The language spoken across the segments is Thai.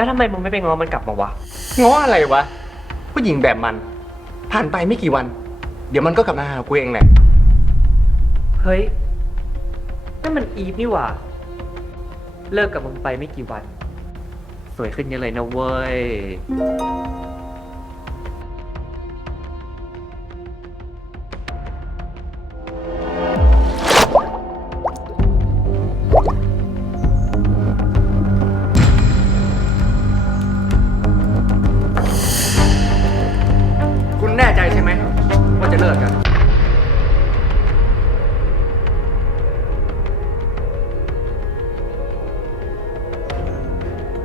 แล้วทำไมมึงไม่ไปง้อมันกลับมาวะ ง้ออะไรวะ ผู้หญิงแบบมัน ผ่านไปไม่กี่วัน เดี๋ยวมันก็กลับมาหากูเองแหละ เฮ้ยนั่นมันอีฟนี่หว่า เลิกกับมึงไปไม่กี่วัน สวยขึ้นเยอะเลยนะเว้ย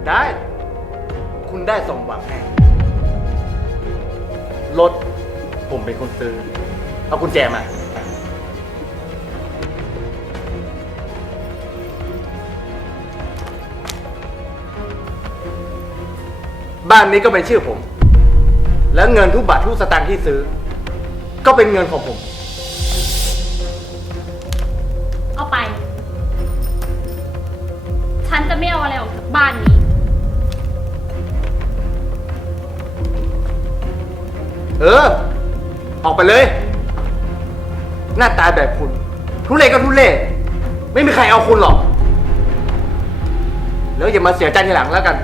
ได้ คุณได้สมหวังแน่รถผมเป็นคนซื้อ เอากุญแจมา บ้านนี้ก็เป็นชื่อผม และเงินทุกบาททุกสตางค์ที่ซื้อ ก็เป็นเงินของผม เอาไป ฉันจะไม่เอาอะไรออกจากบ้านนี้ ออ ออกไปเลย หน้าตาแบบคุณ ทุเล่ก็ทุเล่ไม่มีใครเอาคุณหรอก แล้วอย่ามาเสียใจทีหลังแล้วกัน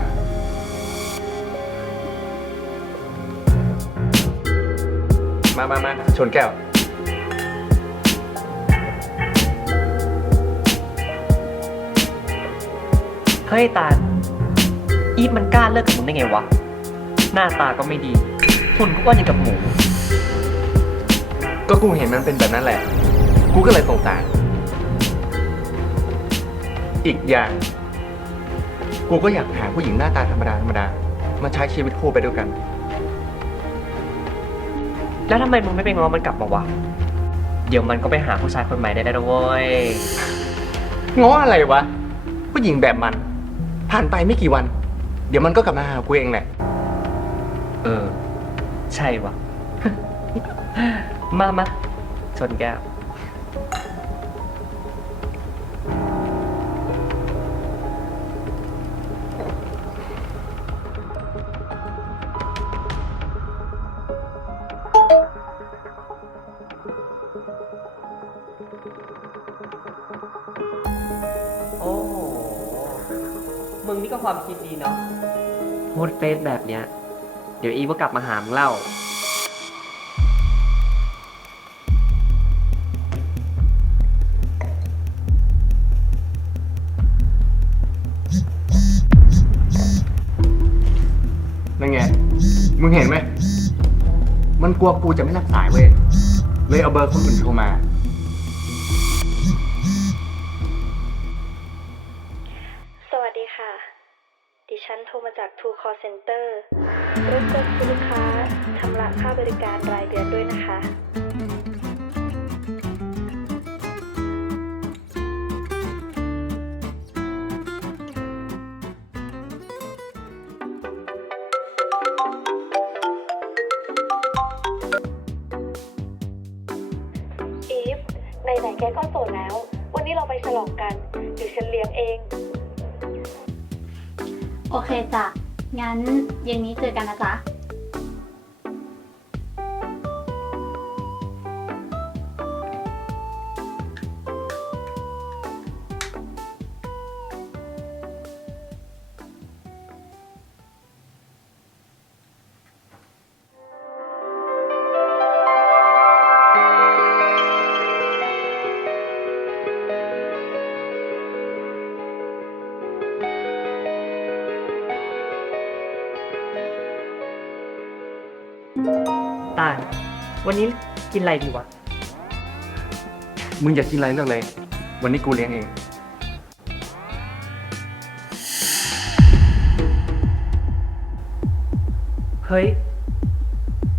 มามามาชนแก้ว เฮ้ยตาลอีฟมันกล้าเลิกกับมึงได้ไงวะ หน้าตาก็ไม่ดี หุ่นก็อ้วนอย่างกับหมู ก็กูเห็นมันเป็นแบบนั้นแหละ กูก็เลยสงสาร อีกอย่าง กูก็อยากหาผู้หญิงหน้าตาธรรมดาธรรมดามาใช้ชีวิตคู่ไปด้วยกัน แล้วทำไมมึงไม่ไปง้อมันกลับมาวะ เดี๋ยวมันก็ไปหาผู้ชายคนใหม่ได้แล้วเว้ย ง้ออะไรวะ ผู้หญิงแบบมัน ผ่านไปไม่กี่วัน เดี๋ยวมันก็กลับมาหากูเองแหละ เออ ใช่วะ มามาชนแก้ว โอ้โหมึงนี่ก็ความคิดดีเนาะ พูดเฟซแบบเนี้ย เดี๋ยวอีก็กลับมาหามึงเล่า นั่นไง มึงเห็นไหม มันกลัวกูจะไม่รับสายเว้ย เลยเอาเบอร์คนอื่นโทรมา สวัสดีค่ะ ดิฉันโทรมาจาก True Call Center รบกวนคุณลูกค้าชำระค่าบริการรายเดือนด้วยนะคะอีฟไหนๆแกก็โสดแล้ว วันนี้เราไปฉลองกันเดี๋ยวฉันเลี้ยงเอง โอเคจ้ะ งั้นเย็นนี้เจอกันนะจ๊ะ วันนี้กินอะไรดีวะ มึงอยากกินอะไรเลือกเลย วันนี้กูเลี้ยงเอง เฮ้ย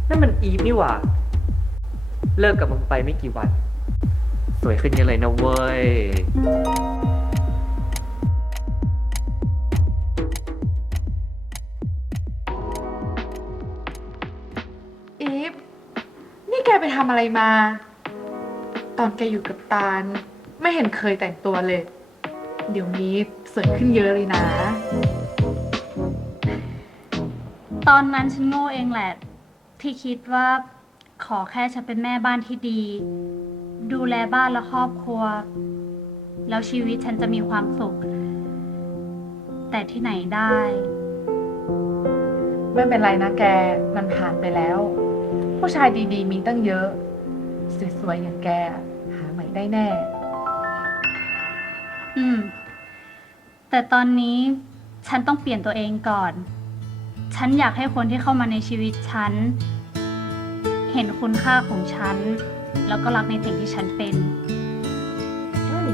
นั่นมันอีฟนี่หว่า เลิกกับมึงไปไม่กี่วัน สวยขึ้นเยอะเลยนะเว้ย อีฟ นี่แกไปทำอะไรมา ตอนแกอยู่กับตาล ไม่เห็นเคยแต่งตัวเลย เดี๋ยวนี้สวยขึ้นเยอะเลยนะ ตอนนั้นฉันโง่เองแหละ ที่คิดว่าขอแค่ฉันเป็นแม่บ้านที่ดี ดูแลบ้านและครอบครัว แล้วชีวิตฉันจะมีความสุข แต่ที่ไหนได้ ไม่เป็นไรนะแก มันผ่านไปแล้ว ผู้ชายดีๆ มีตั้งเยอะ สวยๆอย่างแก หาใหม่ได้แน่ อืม แต่ตอนนี้ฉันต้องเปลี่ยนตัวเองก่อน ฉันอยากให้คนที่เข้ามาในชีวิตฉัน เห็นคุณค่าของฉัน แล้วก็รักในสิ่งที่ฉันเป็น อืม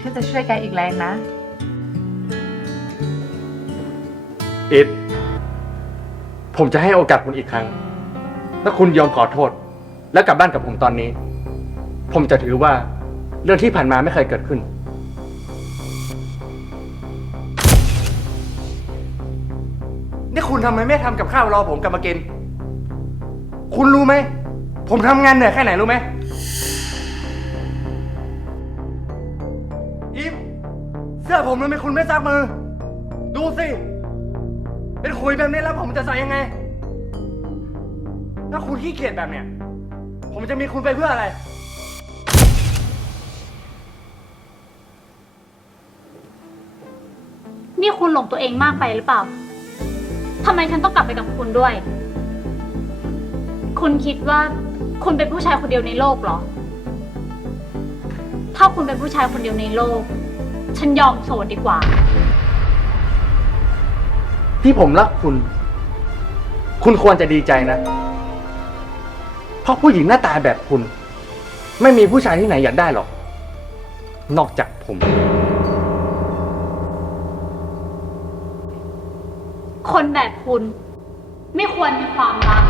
ฉันจะช่วยแกอีกแรงนะ อิฟผมจะให้โอกาสคุณอีกครั้ง ถ้าคุณยอมขอโทษ แล้วกลับบ้านกับผมตอนนี้ ผมจะถือว่าเรื่องที่ผ่านมาไม่เคยเกิดขึ้น นี่คุณทำไมไม่ทำกับข้าวรอผมกลับมากิน คุณรู้ไหม ผมทำงานเหนื่อยแค่ไหนรู้ไหมอิฟเสื้อผมทำไมคุณไม่ซักมือ ดูสิ เป็นคุยแบบนี้แล้วผมจะใส่ยังไง ถ้าคุณขี้เกียจแบบเนี้ย ผมจะมีคุณไปเพื่ออะไร นี่คุณหลงตัวเองมากไปหรือเปล่า ทำไมฉันต้องกลับไปกับคุณด้วย คุณคิดว่าคุณเป็นผู้ชายคนเดียวในโลกเหรอ ถ้าคุณเป็นผู้ชายคนเดียวในโลก ฉันยอมโสดดีกว่า ที่ผมรักคุณ คุณควรจะดีใจนะ เพราะผู้หญิงหน้าตาแบบคุณ ไม่มีผู้ชายที่ไหนอยากได้หรอก นอกจากผม คนแบบคุณ ไม่ควรมีความรัก